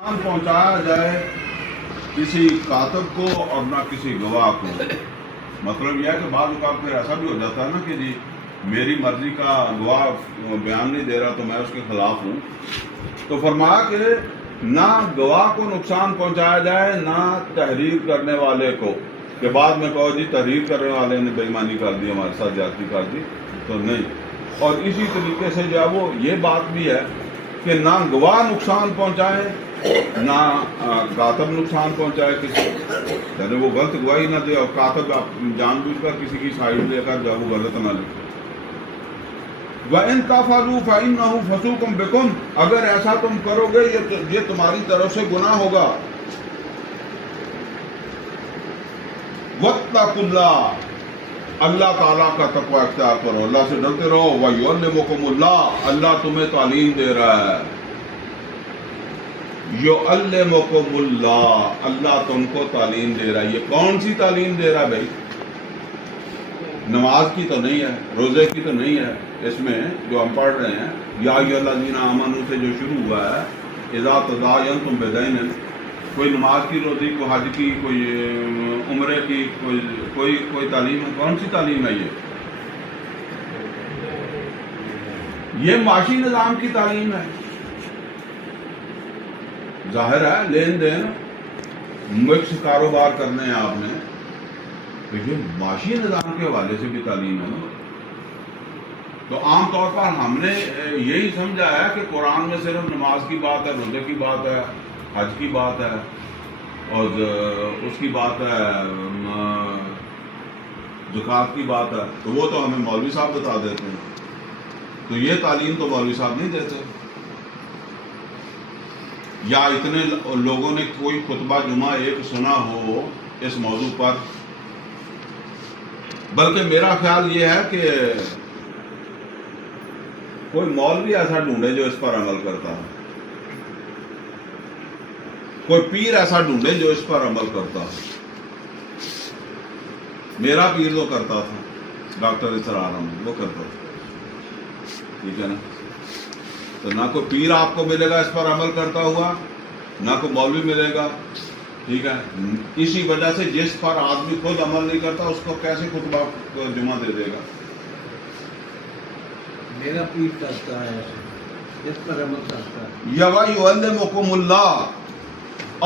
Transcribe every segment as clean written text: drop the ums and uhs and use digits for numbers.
پہنچایا جائے کسی کاتب کو اور نہ کسی گواہ کو. مطلب یہ ہے کہ بعض اوقات پھر ایسا بھی ہو جاتا ہے نا کہ جی میری مرضی کا گواہ بیان نہیں دے رہا تو میں اس کے خلاف ہوں. تو فرمایا کہ نہ گواہ کو نقصان پہنچایا جائے نہ تحریر کرنے والے کو، کہ بعد میں کہو جی تحریر کرنے والے نے بے ایمانی کر دی، ہمارے ساتھ زیادتی کر دی، تو نہیں. اور اسی طریقے سے جو ہے وہ یہ بات بھی ہے کہ نہ گواہ نقصان پہنچائے نہ کاتب نقصان پہنچائے کسی، یعنی وہ غلط گواہی نہ دے اور کاتب جان بوجھ کر کسی کی سائڈ لے کر جو ہے وہ غلط نہ لے. وَإِن تَفْعَلُوا فَإِنَّهُ فُسُوقٌ بِكُمْ، اگر ایسا تم کرو گے یہ تمہاری طرف سے گناہ ہوگا. وَاتَّقُوا اللَّهَ، اللہ تعالیٰ کا تقوی اختیار کرو، اللہ سے ڈرتے رہو. وَيُعَلِّمُكُمُ اللَّهُ، اللہ تمہیں تعلیم دے رہا ہے. يُعَلِّمُكُمُ اللَّهُ، اللہ تم کو تعلیم دے رہا ہے. یہ کون سی تعلیم دے رہا ہے بھائی؟ نماز کی تو نہیں ہے، روزے کی تو نہیں ہے. اس میں جو ہم پڑھ رہے ہیں یا ایھا الذین آمنوا سے جو شروع ہوا ہے اذا تداینتم بدین، کوئی نماز کی، روزے کی، حج کی، کوئی عمرے کی، کوئی تعلیم ہے. کون سی تعلیم ہے یہ معاشی نظام کی تعلیم ہے. ظاہر ہے لین دین مکس کاروبار کرنے ہیں آپ نے، تو یہ معاشی نظام کے حوالے سے بھی تعلیم ہے نا. تو عام طور پر ہم نے یہی سمجھا ہے کہ قرآن میں صرف نماز کی بات ہے، روزے کی بات ہے، حج کی بات ہے، اور اس کی بات ہے، زکوٰۃ کی بات ہے. تو وہ تو ہمیں مولوی صاحب بتا دیتے ہیں. تو یہ تعلیم تو مولوی صاحب نہیں دیتے. یا اتنے لوگوں نے کوئی خطبہ جمعہ ایک سنا ہو اس موضوع پر. بلکہ میرا خیال یہ ہے کہ کوئی مولوی ایسا ڈھونڈے جو اس پر عمل کرتا ہے، کوئی پیر ایسا ڈھونڈے جو اس پر عمل کرتا ہے. میرا پیر تو کرتا تھا، ڈاکٹر اسرار احمد، وہ کرتا تھا. ٹھیک ہے نا. تو نہ کوئی پیر آپ کو ملے گا اس پر عمل کرتا ہوا، نہ کوئی مولوی ملے گا. ٹھیک ہے. اسی وجہ سے جس پر آدمی خود عمل نہیں کرتا اس کو کیسے خطبہ جمعہ دے دے گا؟ میرا پیر کرتا ہے، جس پر عمل کرتا ہے. یعلمکم اللہ،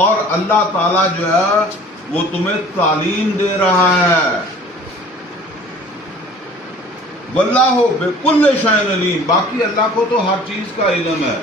اور اللہ تعالیٰ جو ہے وہ تمہیں تعلیم دے رہا ہے. واللہ بکل شیء علیم، باقی اللہ کو تو ہر چیز کا علم ہے.